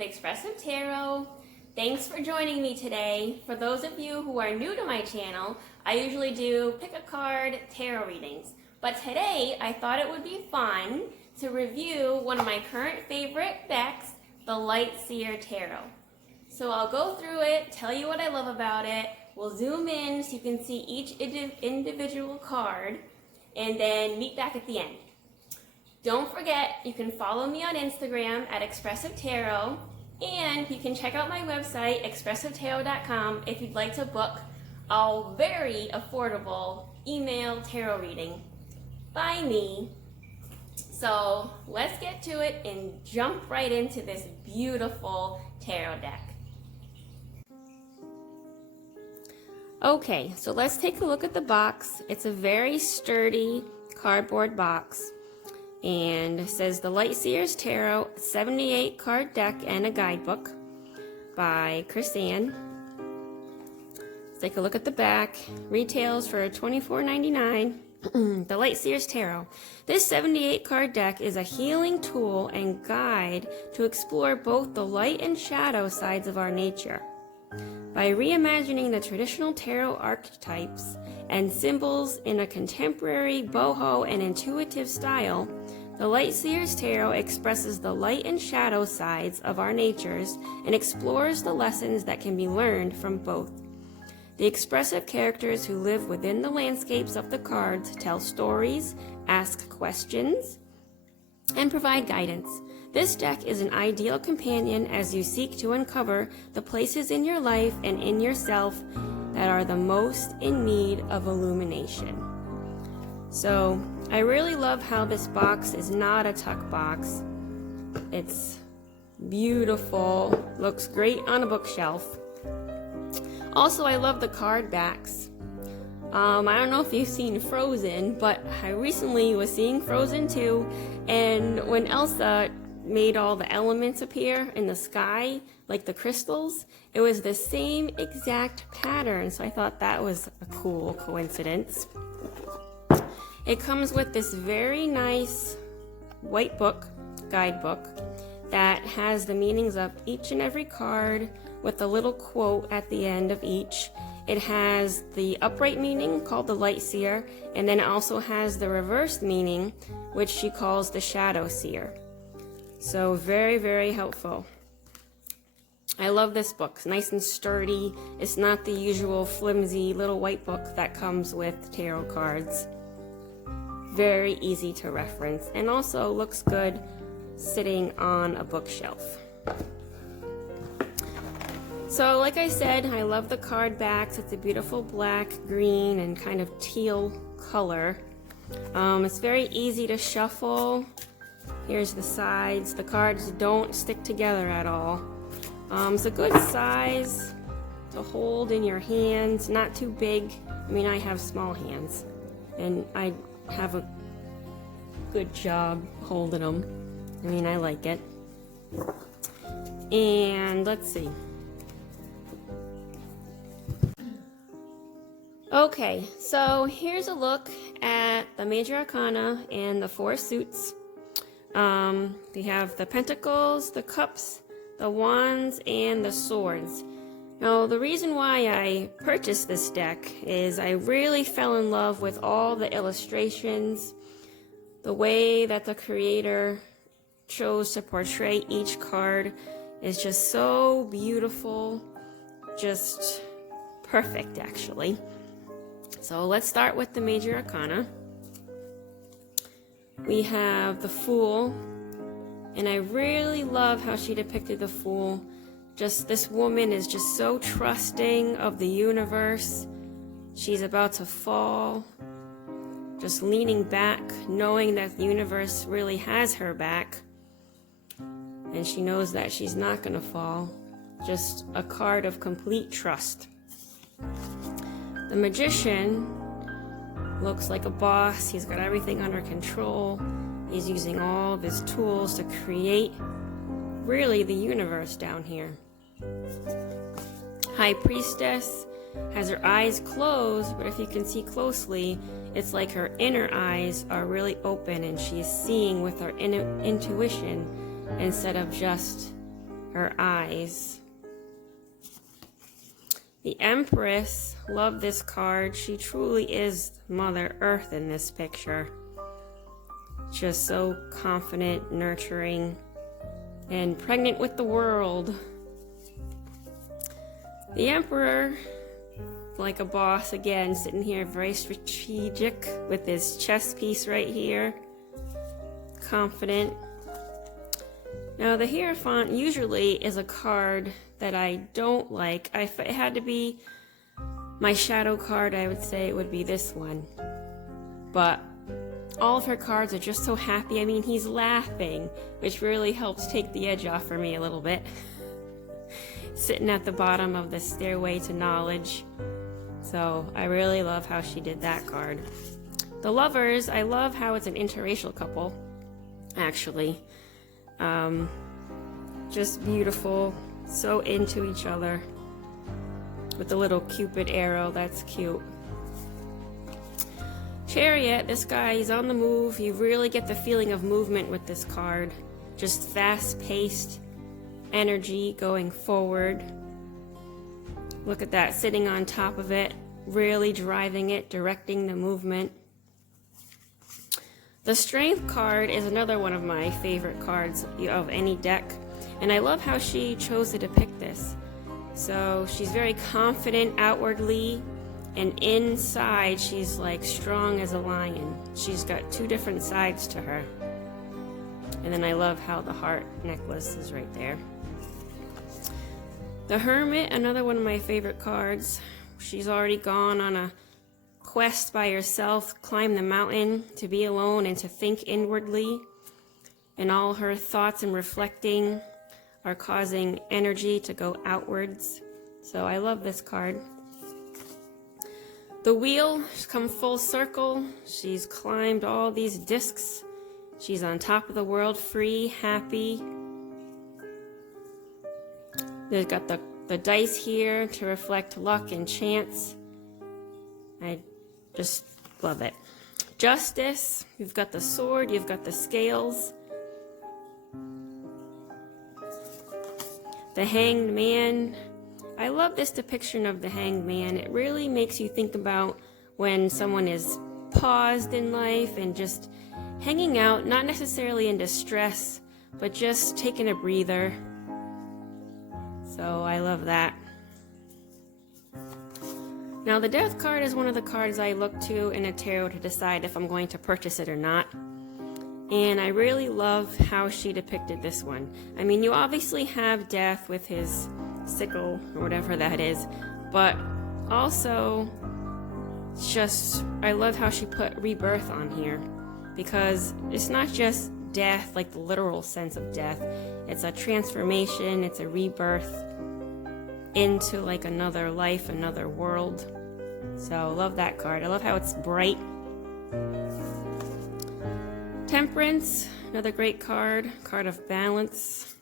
with Expressive Tarot. Thanks for joining me today. For those of you who are new to my channel, I usually do pick a card tarot readings. But today, I thought it would be fun to review one of my current favorite decks, the Light Seers Tarot. So I'll go through it, tell you what I love about it. We'll zoom in so you can see each individual card, and then meet back at the end. Don't forget, you can follow me on Instagram at Expressive Tarot, and you can check out my website, expressivetarot.com, if you'd like to book a very affordable email tarot reading by me. So let's get to it and jump right into this beautiful tarot deck. Okay, so let's take a look at the box. It's a very sturdy cardboard box, and it says the Light Seers Tarot 78 card deck and a guidebook by Chrisanne. Let's take a look at the back. Retails for $24.99. The Light Seers Tarot. This 78 card deck is a healing tool and guide to explore both the light and shadow sides of our nature. By reimagining the traditional tarot archetypes and symbols in a contemporary, boho, and intuitive style, the Light Seers Tarot expresses the light and shadow sides of our natures and explores the lessons that can be learned from both. The expressive characters who live within the landscapes of the cards tell stories, ask questions, and provide guidance. This deck is an ideal companion as you seek to uncover the places in your life and in yourself that are the most in need of illumination. So, I really love how this box is not a tuck box. It's beautiful, looks great on a bookshelf. Also, I love the card backs. I don't know if you've seen Frozen, but I recently was seeing Frozen 2, and when Elsa made all the elements appear in the sky, like the crystals, it was the same exact pattern, so I thought that was a cool coincidence. It comes with this very nice white book, guidebook, that has the meanings of each and every card with a little quote at the end of each. It has the upright meaning called the Light Seer, and then it also has the reversed meaning, which she calls the Shadow Seer. So very, very helpful. I love this book. It's nice and sturdy. It's not the usual flimsy little white book that comes with tarot cards. Very easy to reference, and also looks good sitting on a bookshelf. So like I said, I love the card backs. It's a beautiful black, green, and kind of teal color. It's very easy to shuffle. Here's the sides. The cards don't stick together at all. It's a good size to hold in your hands, not too big. I mean, I have small hands, and I have a good job holding them. I mean, I like it. And let's see. Okay, so here's a look at the Major Arcana and the 4 suits. We have the Pentacles, the Cups, the Wands, and the Swords. Now, the reason why I purchased this deck is I really fell in love with all the illustrations, the way that the creator chose to portray each card is just so beautiful, just perfect, actually. So let's start with the Major Arcana. We have the Fool, and I really love how she depicted the Fool. Just this woman is just so trusting of the universe. She's about to fall, just leaning back, knowing that the universe really has her back, and she knows that she's not going to fall. Just a card of complete trust. The Magician looks like a boss. He's got everything under control. He's using all of his tools to create really the universe down here. High Priestess has her eyes closed, but if you can see closely, it's like her inner eyes are really open and she is seeing with her intuition instead of just her eyes. The Empress, love this card. She truly is Mother Earth in this picture. Just so confident, nurturing, and pregnant with the world. The Emperor, like a boss again, sitting here very strategic with his chess piece right here. Confident. Now the Hierophant usually is a card that I don't like. If it had to be my shadow card, I would say it would be this one. But all of her cards are just so happy. I mean, he's laughing, which really helps take the edge off for me a little bit. Sitting at the bottom of the stairway to knowledge. So I really love how she did that card. The Lovers, I love how it's an interracial couple, actually. Just beautiful, so into each other. With the little Cupid arrow, that's cute. Chariot, this guy, he's on the move. You really get the feeling of movement with this card. Just fast-paced energy going forward. Look at that, sitting on top of it, really driving it, directing the movement. The Strength card is another one of my favorite cards of any deck, and I love how she chose to depict this. So she's very confident outwardly, and inside she's like strong as a lion. She's got two different sides to her. And then I love how the heart necklace is right there. The Hermit, another one of my favorite cards. She's already gone on a quest by herself, climb the mountain to be alone and to think inwardly. And all her thoughts and reflecting are causing energy to go outwards. So I love this card. The Wheel, she's come full circle. She's climbed all these discs. She's on top of the world, free, happy. They've got the dice here to reflect luck and chance. I just love it. Justice, you've got the sword, you've got the scales. The Hanged Man. I love this depiction of the Hanged Man. It really makes you think about when someone is paused in life and just hanging out, not necessarily in distress, but just taking a breather. So I love that. Now the Death card is one of the cards I look to in a tarot to decide if I'm going to purchase it or not. And I really love how she depicted this one. I mean, you obviously have Death with his sickle or whatever that is, but also just I love how she put rebirth on here, because it's not just death like the literal sense of death. It's a transformation, it's a rebirth into like another life, another world. So love that card. I love how it's bright. Temperance, another great card of balance.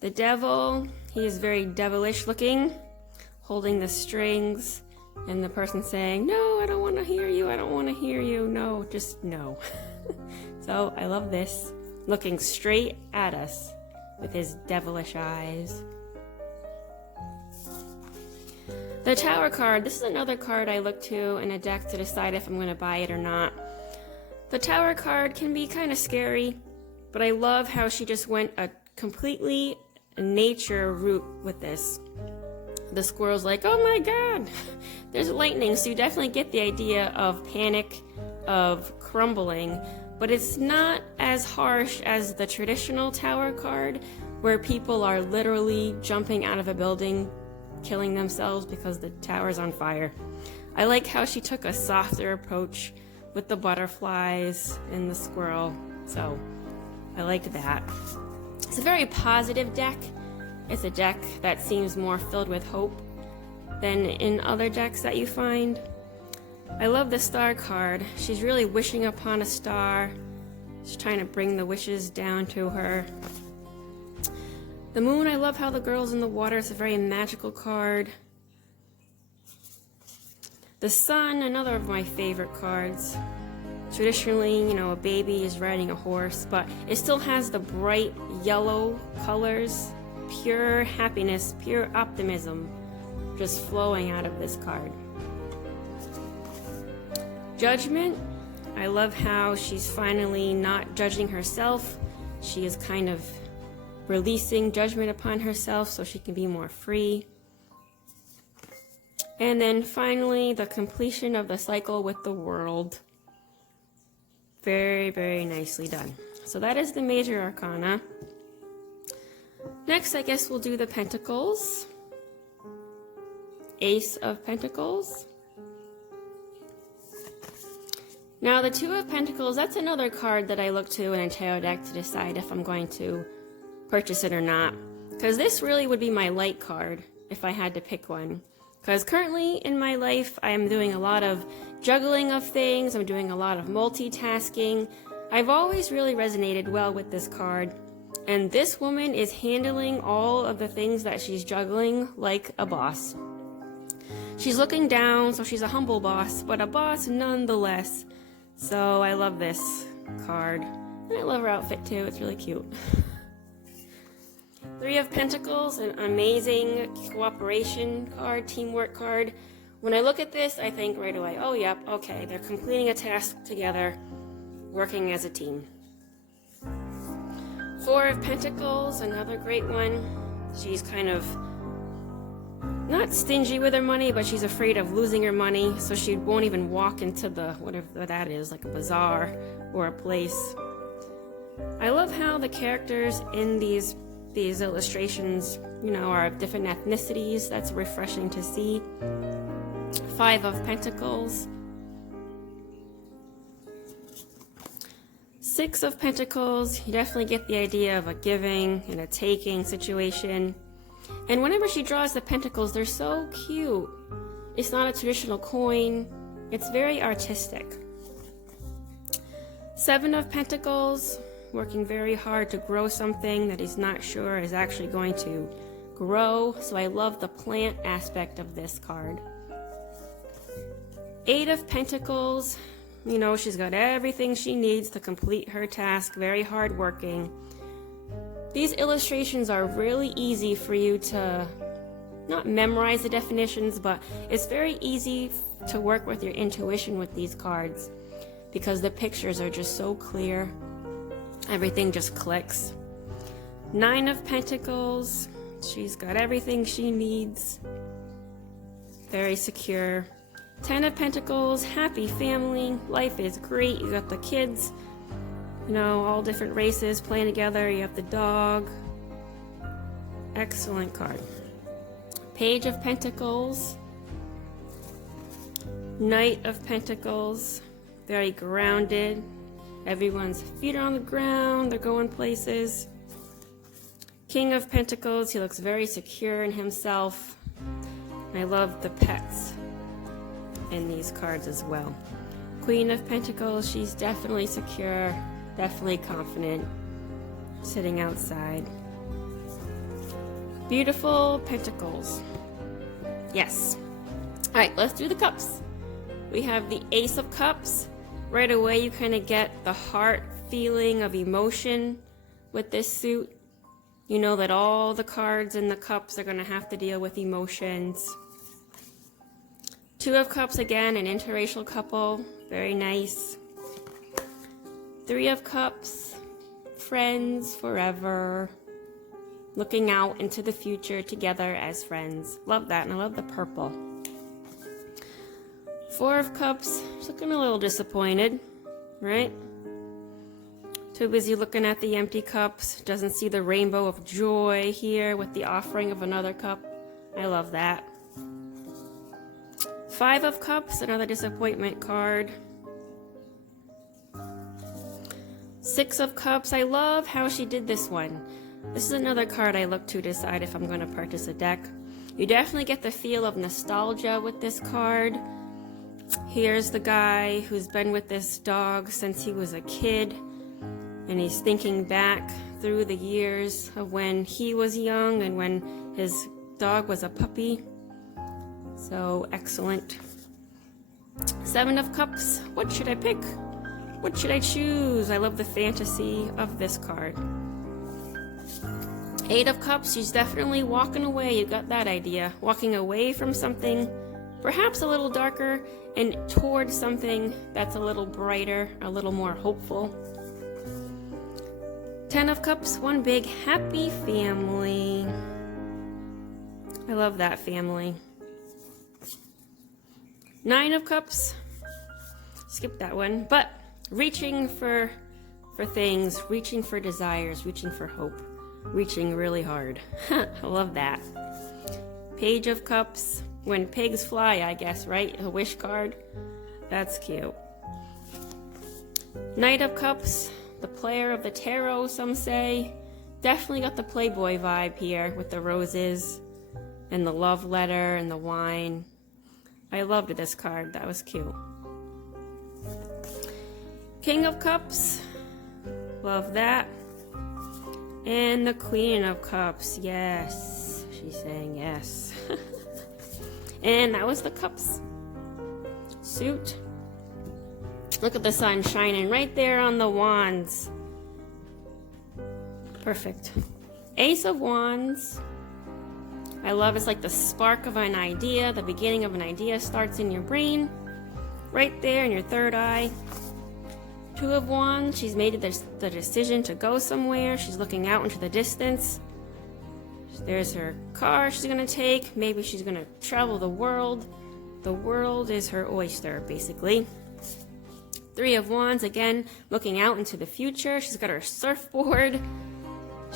The Devil, he is very devilish looking, holding the strings, and the person saying, no, I don't want to hear you, I don't want to hear you, no, just no. So I love this, looking straight at us with his devilish eyes. The Tower card, this is another card I look to in a deck to decide if I'm going to buy it or not. The Tower card can be kind of scary, but I love how she just went a completely nature route with this. The squirrel's like, oh my god, there's lightning, so you definitely get the idea of panic, of crumbling, but it's not as harsh as the traditional Tower card, where people are literally jumping out of a building, killing themselves because the tower's on fire. I like how she took a softer approach with the butterflies and the squirrel, so I liked that. It's a very positive deck. It's a deck that seems more filled with hope than in other decks that you find. I love the Star card. She's really wishing upon a star. She's trying to bring the wishes down to her. The Moon, I love how the girl's in the water. It's a very magical card. The Sun, another of my favorite cards. Traditionally, you know, a baby is riding a horse, but it still has the bright yellow colors, pure happiness, pure optimism just flowing out of this card. Judgment. I love how she's finally not judging herself. She is kind of releasing judgment upon herself so she can be more free. And then finally, the completion of the cycle with the world. Very, very nicely done. So that is the major arcana. Next, I guess we'll do the Pentacles. Ace of Pentacles. Now the Two of Pentacles, that's another card that I look to in a tarot deck to decide if I'm going to purchase it or not. Because this really would be my light card if I had to pick one. Because currently in my life, I am doing a lot of juggling of things. I'm doing a lot of multitasking. I've always really resonated well with this card. And this woman is handling all of the things that she's juggling like a boss. She's looking down, so she's a humble boss, but a boss nonetheless. So I love this card. And I love her outfit too. It's really cute. Three of Pentacles, an amazing cooperation card, teamwork card. When I look at this, I think right away, oh, yep, okay, they're completing a task together, working as a team. Four of Pentacles, another great one. She's kind of not stingy with her money, but she's afraid of losing her money, so she won't even walk into the, whatever that is, like a bazaar or a place. I love how the characters in these illustrations, you know, are of different ethnicities. That's refreshing to see. Five of Pentacles. Six of Pentacles. You definitely get the idea of a giving and a taking situation. And whenever she draws the pentacles, they're so cute. It's not a traditional coin. It's very artistic. Seven of Pentacles. Working very hard to grow something that he's not sure is actually going to grow. So I love the plant aspect of this card. Eight of Pentacles. You know, she's got everything she needs to complete her task. Very hard working. These illustrations are really easy for you to not memorize the definitions, but it's very easy to work with your intuition with these cards because the pictures are just so clear. Everything just clicks. Nine of Pentacles. She's got everything she needs. Very secure. 10 of Pentacles. Happy family. Life is great. You got the kids, you know, all different races playing together. You have the dog. Excellent card. Page of Pentacles. Knight of Pentacles. Very grounded. Everyone's feet are on the ground. They're going places. King of Pentacles. He looks very secure in himself. I love the pets in these cards as well. Queen of Pentacles. She's definitely secure. Definitely confident. Sitting outside. Beautiful Pentacles. Yes. All right, let's do the cups. We have the Ace of Cups. Right away, you kind of get the heart feeling of emotion with this suit. You know that all the cards in the cups are going to have to deal with emotions. Two of Cups, again, an interracial couple. Very nice. Three of Cups. Friends forever. Looking out into the future together as friends. Love that, and I love the purple. Four of Cups, just looking a little disappointed, right? Too busy looking at the empty cups. Doesn't see the rainbow of joy here with the offering of another cup. I love that. Five of Cups, another disappointment card. Six of Cups, I love how she did this one. This is another card I look to decide if I'm going to purchase a deck. You definitely get the feel of nostalgia with this card. Here's the guy who's been with this dog since he was a kid, and he's thinking back through the years of when he was young and when his dog was a puppy. So excellent. Seven of Cups. What should I pick? What should I choose? I love the fantasy of this card. 8 of Cups, she's definitely walking away. You got that idea. Walking away from something perhaps a little darker and towards something that's a little brighter, a little more hopeful. 10 of Cups, one big happy family. I love that family. 9 of Cups, skip that one, but reaching for things, reaching for desires, reaching for hope, reaching really hard. I love that. Page of Cups, when pigs fly, I guess, right? A wish card. That's cute. Knight of Cups, the player of the tarot, some say. Definitely got the Playboy vibe here with the roses and the love letter and the wine. I loved this card. That was cute. King of Cups, love that. And the Queen of Cups, yes. She's saying yes. And that was the Cups suit. Look at the sun shining right there on the wands. Perfect. Ace of Wands. I love it's like the spark of an idea. The beginning of an idea starts in your brain. Right there in your third eye. 2 of Wands. She's made the decision to go somewhere. She's looking out into the distance. There's her car she's going to take. Maybe she's going to travel the world. The world is her oyster, basically. 3 of Wands, again, looking out into the future. She's got her surfboard.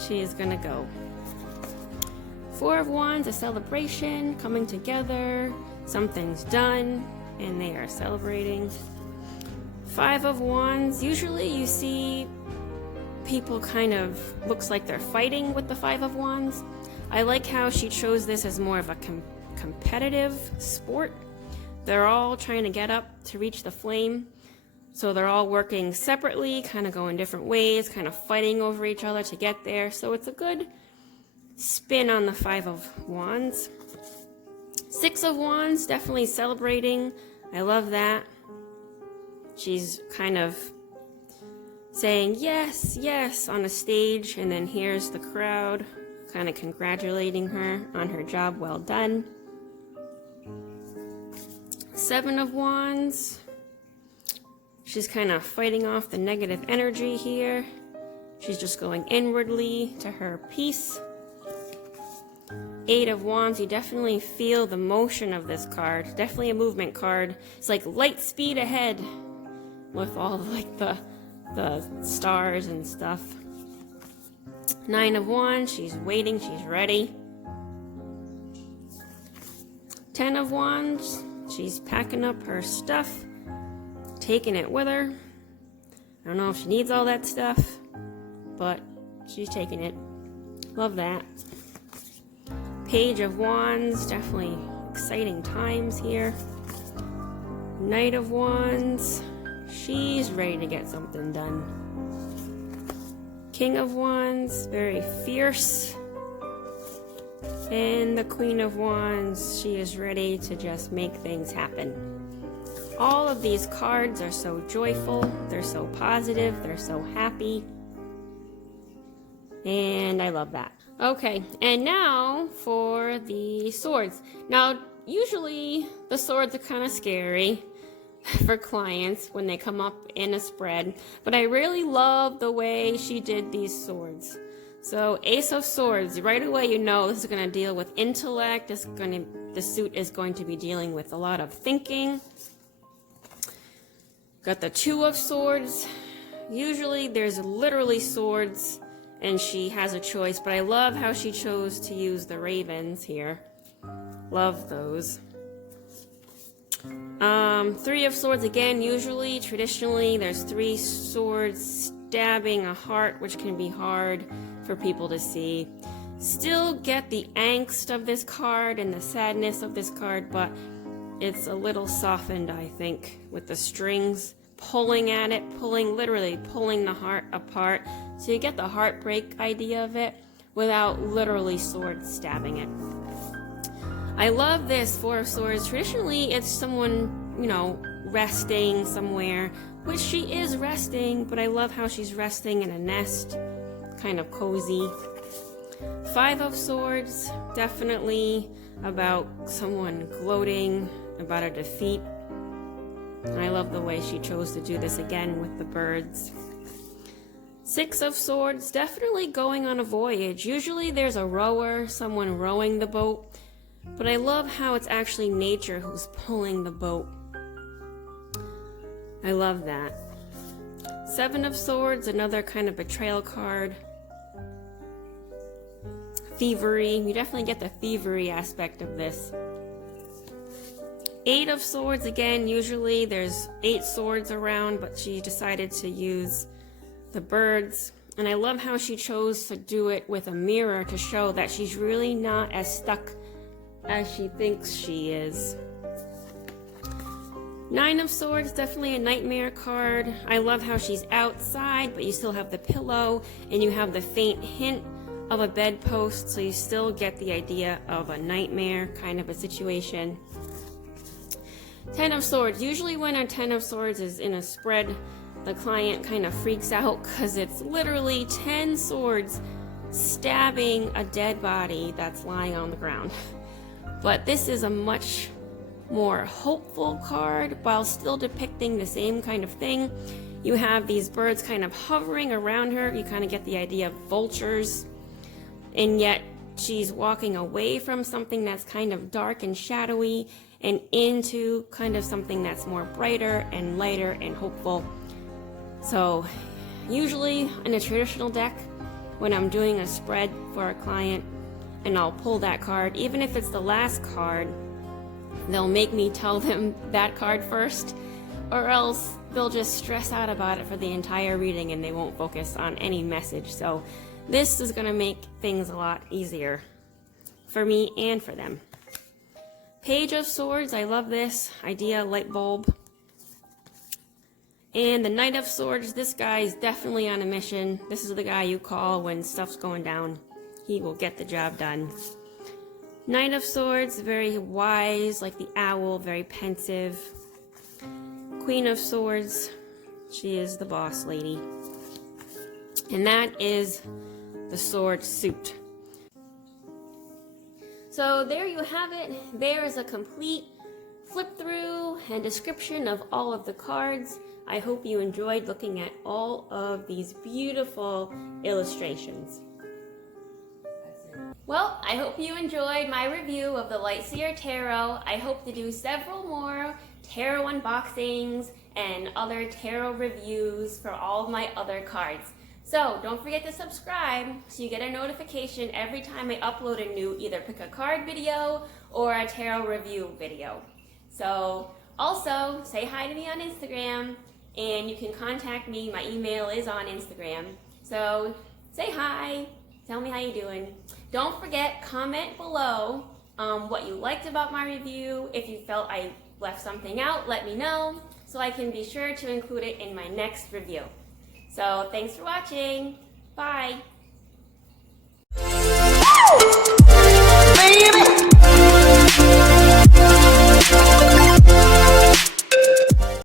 She is going to go. 4 of Wands, a celebration, coming together. Something's done, and they are celebrating. 5 of Wands, usually you see people kind of, looks like they're fighting with the 5 of Wands. I like how she chose this as more of a competitive sport. They're all trying to get up to reach the flame. So they're all working separately, kind of going different ways, kind of fighting over each other to get there. So it's a good spin on the 5 of Wands. 6 of Wands, definitely celebrating. I love that. She's kind of saying yes, yes on a stage, and then here's the crowd kind of congratulating her on her job well done. 7 of Wands. She's kind of fighting off the negative energy here. She's just going inwardly to her peace. 8 of Wands, you definitely feel the motion of this card. Definitely a movement card. It's like light speed ahead with all like the stars and stuff. 9 of Wands, she's waiting, she's ready. 10 of Wands, she's packing up her stuff, taking it with her. I don't know if she needs all that stuff, but she's taking it. Love that. Page of Wands, definitely exciting times here. Knight of Wands, she's ready to get something done. King of Wands, very fierce. And the Queen of Wands, she is ready to just make things happen. All of these cards are so joyful, they're so positive, they're so happy. And I love that. Okay, and now for the swords. Now, usually the swords are kind of scary for clients when they come up in a spread, but I really love the way she did these swords. So Ace of Swords, right away you know this is going to deal with intellect. The suit is going to be dealing with a lot of thinking. Got the 2 of Swords. Usually there's literally swords and she has a choice, but I love how she chose to use the ravens here. Love those. 3 of Swords, again, usually, traditionally, there's 3 swords stabbing a heart, which can be hard for people to see. Still get the angst of this card and the sadness of this card, but it's a little softened, I think, with the strings pulling at it, literally pulling the heart apart. So you get the heartbreak idea of it without literally swords stabbing it. I love this 4 of Swords. Traditionally, it's someone, you know, resting somewhere, which she is resting, but I love how she's resting in a nest, kind of cozy. Five of Swords, definitely about someone gloating about a defeat. I love the way she chose to do this again with the birds. Six of Swords, definitely going on a voyage. Usually there's a rower, someone rowing the boat, but I love how it's actually nature who's pulling the boat. I love that. Seven of Swords, another kind of betrayal card. Thievery, you definitely get the thievery aspect of this. Eight of Swords, again, usually there's 8 swords around, but she decided to use the birds. And I love how she chose to do it with a mirror to show that she's really not as stuck as she thinks she is. Nine of Swords, definitely a nightmare card. I love how she's outside, but you still have the pillow, and you have the faint hint of a bedpost, so you still get the idea of a nightmare kind of a situation. 10 of Swords, usually when a 10 of Swords is in a spread, the client kind of freaks out because it's literally 10 swords stabbing a dead body that's lying on the ground. But this is a much more hopeful card while still depicting the same kind of thing. You have these birds kind of hovering around her. You kind of get the idea of vultures, and yet she's walking away from something that's kind of dark and shadowy and into kind of something that's more brighter and lighter and hopeful. So usually in a traditional deck, when I'm doing a spread for a client and I'll pull that card, even if it's the last card, they'll make me tell them that card first, or else they'll just stress out about it for the entire reading and they won't focus on any message. So this is going to make things a lot easier for me and for them. Page of Swords, I love this idea, light bulb. And the Knight of Swords, this guy is definitely on a mission. This is the guy you call when stuff's going down. He will get the job done. Knight of Swords, very wise, like the owl, very pensive. Queen of Swords, she is the boss lady. And that is the sword suit. So there you have it. There is a complete flip through and description of all of the cards. I hope you enjoyed looking at all of these beautiful illustrations. Well, I hope you enjoyed my review of the Light Seers Tarot. I hope to do several more tarot unboxings and other tarot reviews for all of my other cards. So don't forget to subscribe so you get a notification every time I upload a new either pick a card video or a tarot review video. So also say hi to me on Instagram, and you can contact me. My email is on Instagram. So say hi, tell me how you're doing. Don't forget, comment below what you liked about my review. If you felt I left something out, let me know so I can be sure to include it in my next review. So thanks for watching. Bye.